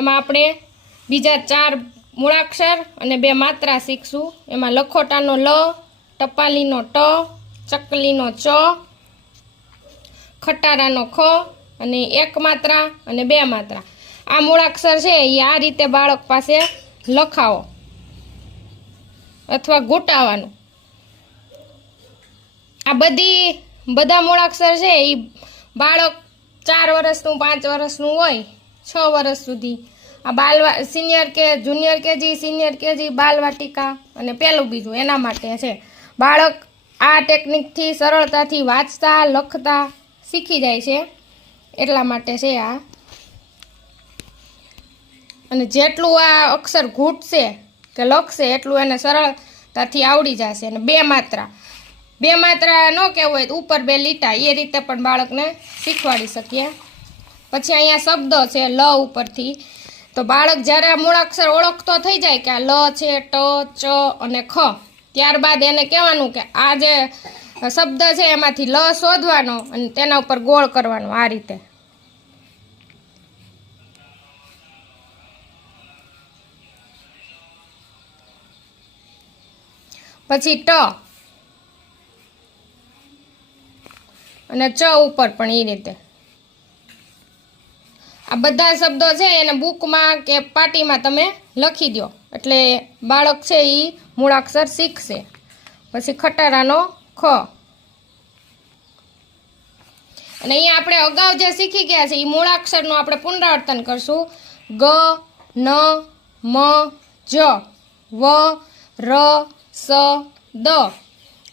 એમાં આપણે બીજા 4 મૂળાક્ષર અને 2 માત્રા શીખશું। એમાં લખોટાનો લ, ટપાલીનો ટ, ચકલીનો ચ, ખટારાનો ખ અને 1 માત્રા અને 2 માત્રા। આ મૂળાક્ષર છે એ આ રીતે બાળક પાસે લખાવો અથવા ઘૂંટાવાનું। આ બધા મૂળાક્ષર છે એ બાળક 4 વર્ષનું 5 વર્ષનું હોય 6 વર્ષ સુધી આ સિનિયર કે જુનિયર કેજી, સિનિયર કેજી, બાલવાટિકા અને પહેલું બીજું એના માટે છે। બાળક આ ટેકનિકથી સરળતાથી વાંચતા લખતા શીખી જાય છે એટલા માટે છે આ। અને જેટલું આ અક્ષર ઘૂંટશે કે લખશે એટલું એને સરળતાથી આવડી જશે। અને 2 માત્રા ન કહેવું હોય તો ઉપર 2 લીટા એ રીતે પણ બાળકને શીખવાડી શકીએ। પછી અહીંયા શબ્દ છે લ ઉપરથી, તો બાળક જ્યારે આ મૂળાક્ષર ઓળખતો થઈ જાય કે આ લ છે, ટ, ચ અને ખ, ત્યારબાદ એને કહેવાનું કે આ જે શબ્દ છે એમાંથી લ શોધવાનો અને તેના ઉપર ગોળ કરવાનો આ રીતે। પછી ટ અને ચ ઉપર પણ એ રીતે। આ બધા શબ્દો છે એને બુકમાં કે પાટીમાં તમે લખી દો એટલે બાળક છે એ મૂળાક્ષર શીખશે। પછી ખટારાનો ખ, અને અહીંયા આપણે અગાઉ જે શીખી ગયા છે એ મૂળાક્ષરનું આપણે પુનરાવર્તન કરશું। ગ, ન, મ, જ, વ, ર, સ, દ,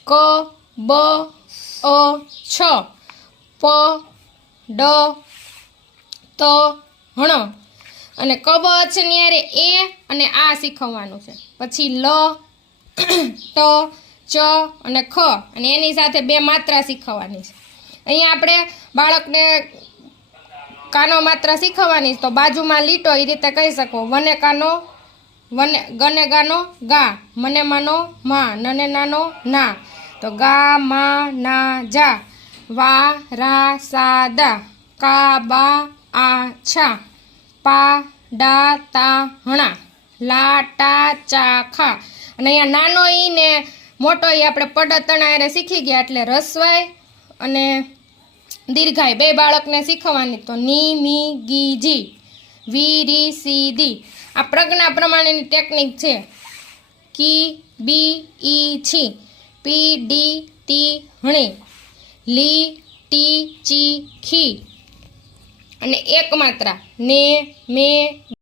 ક, બ, અ, છ, પ, ડ, ત, હણ અને કબ અક્ષરની હારે એ અને આ શીખવવાનું છે। પછી લ, ટ, ચ અને ખ અને એની સાથે 2 માત્રા શીખવવાની છે। અહીંયા આપણે બાળકને કાનો માત્રા શીખવવાની તો બાજુમાં લીટો એ રીતે કહી શકો। વને કાનો ગને ગાનો ગા, મને માનો મા, નને નાનો ના, તો ગા મા ના જા, વા રા સા દા, કા બા આ છા, પા ડા તા હણા, લા ટા ચા ખા। અને અહીંયા નાનો ઈ ને મોટો ઈ આપણે પડતણા હારે શીખી ગયા એટલે રસવાય અને દીર્ઘાય 2 બાળકને શીખવવાની તો ની, મી, ગી, જી, વી, રી, સી, દી। આ પ્રજ્ઞા પ્રમાણેની ટેકનિક છે। કી, બી, ઈ, છી, પી, ડી, ટી, હણી, લી, ટી, ચી, ખી અને 1 માત્રા ને, મે,